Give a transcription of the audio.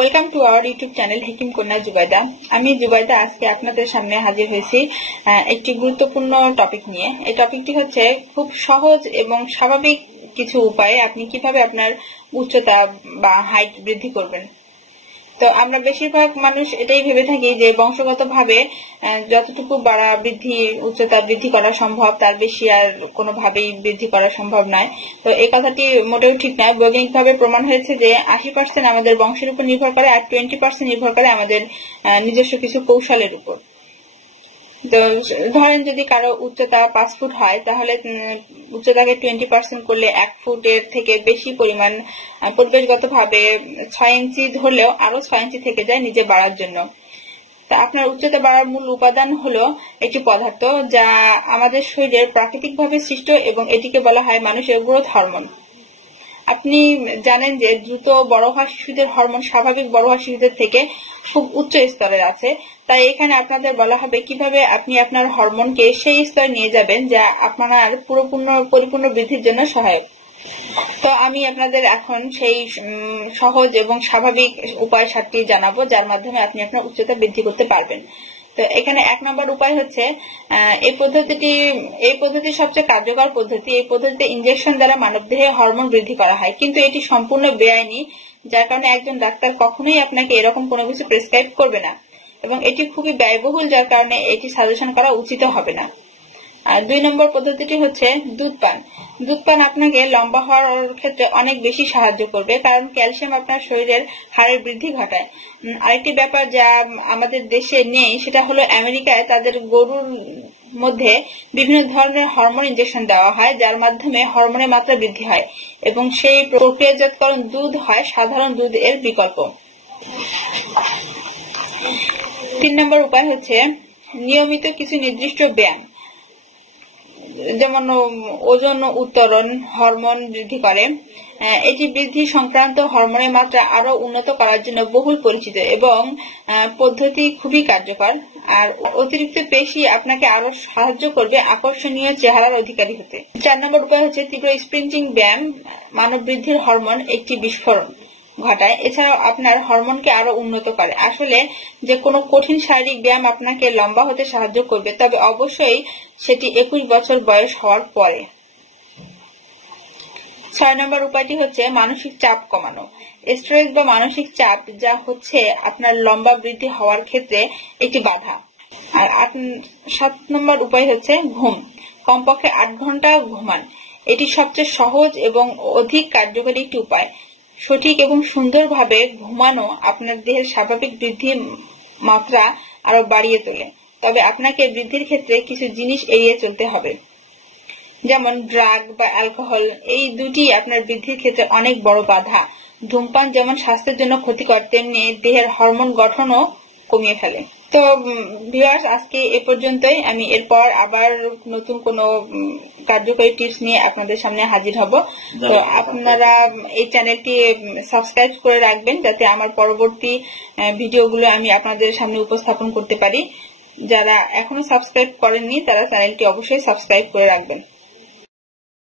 Welcome to our YouTube channel হেকিম কন্যা জুবাইদা। আমি জুবাইদা আজকে আপনাদের সামনে হাজির হয়েছি একটি গুরুত্বপূর্ণ টপিক নিয়ে। এই টপিকটি হচ্ছে খুব সহজ এবং স্বাভাবিক কিছু উপায়ে আপনি কিভাবে আপনার উচ্চতা বা হাইট বৃদ্ধি করবেন। তো আমরা বেশিরভাগ মানুষ এটাই ভেবে থাকি যে বংশগতভাবে যতটুকু উচ্চতা বৃদ্ধি করা সম্ভব তার বেশি আর কোনোভাবেই বৃদ্ধি করা সম্ভব নয়। তো এই কথাটি মোটেও ঠিক নয়। বৈজ্ঞানিকভাবে প্রমাণ হয়েছে যে 80% আমাদের বংশের উপর নির্ভর করে আর 20% নির্ভর করে আমাদের নিজস্ব কিছু কৌশলের উপর। তো ধরেন যদি কারো উচ্চতা 5 ফুট হয় তাহলে উচ্চতাকে 20% করলে 1 ফুটের থেকে বেশি পরিমাণ পরিবেশগতভাবে 6 ইঞ্চি ধরলেও আরো 6 ইঞ্চি থেকে যায় নিজে বাড়ার জন্য। তা আপনার উচ্চতা বাড়ার মূল উপাদান হলো একটি পদার্থ যা আমাদের শরীরের প্রাকৃতিকভাবে সৃষ্ট এবং এটিকে বলা হয় মানুষের গ্রোথ হরমোন। আপনি জানেন যে দ্রুত বড় হওয়া শিশুদের হরমোন স্বাভাবিক বড় হওয়া শিশুদের থেকে খুব উচ্চ স্তরের আছে। তাই এখানে আপনাদের বলা হবে কিভাবে আপনি আপনার হরমোনকে সেই স্তরে নিয়ে যাবেন যা আপনার পরিপূর্ণ বৃদ্ধির জন্য সহায়ক। তো আমি আপনাদের এখন সেই সহজ এবং স্বাভাবিক উপায় 7টি জানাবো যার মাধ্যমে আপনি আপনার উচ্চতা বৃদ্ধি করতে পারবেন। তো এখানে 1 নম্বর উপায় হচ্ছে এই পদ্ধতি সবচেয়ে কার্যকর পদ্ধতি। এই পদ্ধতিতে ইনজেকশন দ্বারা মানবদেহে হরমোন বৃদ্ধি করা হয়, কিন্তু এটি সম্পূর্ণ বেআইনি, যার কারণে একজন ডাক্তার কখনোই আপনাকে এরকম কোনো কিছু প্রেসক্রাইব করবে না এবং এটি খুবই ব্যয়বহুল, যার কারণে এটি সাজেশন করা উচিত হবে না। আর 2 নম্বর পদ্ধতিটি হচ্ছে দুধ পান। দুধ পান আপনাকে লম্বা হওয়ার ক্ষেত্রে অনেক বেশি সাহায্য করবে, কারণ ক্যালসিয়াম আপনার শরীরের হাড়ের বৃদ্ধি ঘটায়। আরেকটি ব্যাপার যা আমাদের দেশে নেই সেটা হলো আমেরিকায় তাদের গরুর মধ্যে বিভিন্ন ধরনের হরমোন ইনজেকশন দেওয়া হয়, যার মাধ্যমে হরমোনের মাত্রা বৃদ্ধি হয় এবং সেই প্রক্রিয়াজাতকরণ দুধ হয় সাধারণ দুধ এর বিকল্প। 3 নম্বর উপায় হচ্ছে নিয়মিত কিছু নির্দিষ্ট ব্যায়াম, যেমন ওজন উত্তোলন হরমোন বৃদ্ধি করে। এটি বৃদ্ধি সংক্রান্ত হরমোনের মাত্রা আরো উন্নত করার জন্য বহুল পরিচিত এবং পদ্ধতি খুবই কার্যকর। আর অতিরিক্ত পেশি আপনাকে আরো সাহায্য করবে আকর্ষণীয় চেহারার অধিকারী হতে। 4 নম্বর উপায় হচ্ছে তীব্র স্প্রিন্টিং ব্যায়াম। মানব বৃদ্ধির হরমোন একটি বিস্ফোরণ ঘটায়, এছাড়াও আপনার হরমোনকে আরো উন্নত করে। আসলে যে কোনো কঠিন শারীরিক ব্যায়াম আপনাকে লম্বা হতে সাহায্য করবে, তবে অবশ্যই সেটি 21 বছর বয়স হওয়ার পরে। 6 নম্বর উপায়টি হচ্ছে মানসিক চাপ কমানো। স্ট্রেস বা মানসিক চাপ যা হচ্ছে আপনার লম্বা বৃদ্ধি হওয়ার ক্ষেত্রে একটি বাধা। আর 7 নম্বর উপায় হচ্ছে ঘুম। কমপক্ষে 8 ঘন্টা ঘুমান। এটি সবচেয়ে সহজ এবং অধিক কার্যকরী একটি উপায়। সঠিক এবং সুন্দরভাবে ঘুমানো আপনার দেহের স্বাভাবিক বৃদ্ধির মাত্রা আরো বাড়িয়ে তোলে, তবে আপনাকে বৃদ্ধির ক্ষেত্রে কিছু জিনিস এড়িয়ে চলতে হবে, যেমন ড্রাগ বা অ্যালকোহল। এই দুটি আপনার বৃদ্ধির ক্ষেত্রে অনেক বড় বাধা। ধূমপান যেমন স্বাস্থ্যের জন্য ক্ষতিকর, তেমনি দেহের হরমোন গঠনও কমিয়ে ফেলে। তো ভিউয়ার্স, আজকে এ পর্যন্তই। আমি এরপর আবার নতুন কোনো কার্যকরী টিপস নিয়ে আপনাদের সামনে হাজির হব। তো আপনারা এই চ্যানেলটি সাবস্ক্রাইব করে রাখবেন যাতে আমার পরবর্তী ভিডিওগুলো আমি আপনাদের সামনে উপস্থাপন করতে পারি। যারা এখনো সাবস্ক্রাইব করেননি তারা চ্যানেলটি অবশ্যই সাবস্ক্রাইব করে রাখবেন।